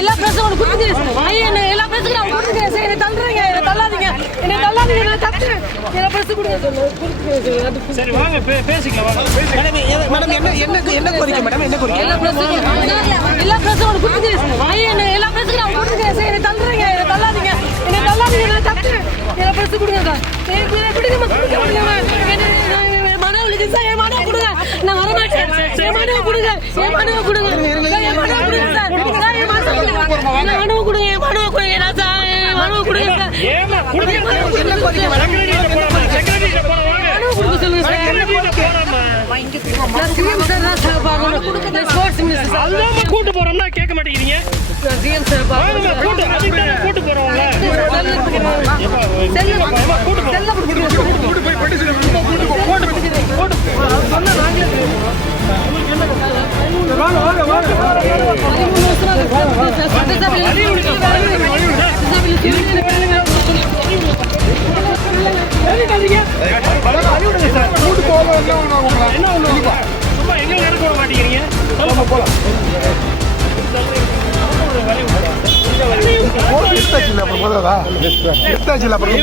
எல்லா பிரச்சனையும் உனக்கு கொடுத்துக்கிறேன். என்ன எல்லா பிரச்சனையும் அவங்க கொடுத்துக்கிறேன். சரி, என்னை தள்ளுறீங்க, என்னை தள்ளாதீங்க, நான் தட்டுறேன். எல்லா பிரச்சனை கொடுத்துக்கிறேன். சரி வாங்க பேசிக்கலாம் வாங்க. மேடம் என்ன கோரிக்கை மேடம்? என்ன கோரிக்கை? எல்லா பிரச்சனையும் உனக்கு கொடுத்துக்கிறேன். என்ன எல்லா பிரச்சனையும் அவங்க கொடுத்துக்கிறேன். சரி, என்னை தள்ளுறீங்க, என்னை தள்ளாதீங்க, நான் தட்டுறேன். எல்லா பிரச்சனை கொடுங்க சார். எப்படிங்க கொடுக்க முடியாம மன வலிக்கு சார். என் மனவை கொடுங்க, நான் வரமாட்டேன். என் மனவை கொடுங்க, என் மனவை கொடுங்க, என் மனவை கொடுங்க சார். என் மனவை கொடுங்க, என் மனவை கொடுங்க நான் சார். என் மனவை கொடுங்க சார். ஏமா கொடுங்க. என்ன கோரிக்கை மேடம்? செக்ரட்டரிட்ட போலாம் வாங்க. மனவை கொடுக்க சொல்லுங்க சார். செக்ரட்டரிட்ட போலாமா? நான் சிஎம் சார் தான் சார் பார்க்கணும். நான் ஸ்போர்ட்ஸ் மினிஸ்டர் சார். அதுதான் கூட்டு போறோம்னா கேட்க மாட்டேங்கிறீங்க. நான் சிஎம் சார் பார்க்கணும். வாங்க கூட்டு அதுக்கு தானே கூட்டு போறோம்ல. சும்மா எங்க நடக்க விட மாட்டேங்கிறீங்க. எடுத்தாச்சு அப்புறம்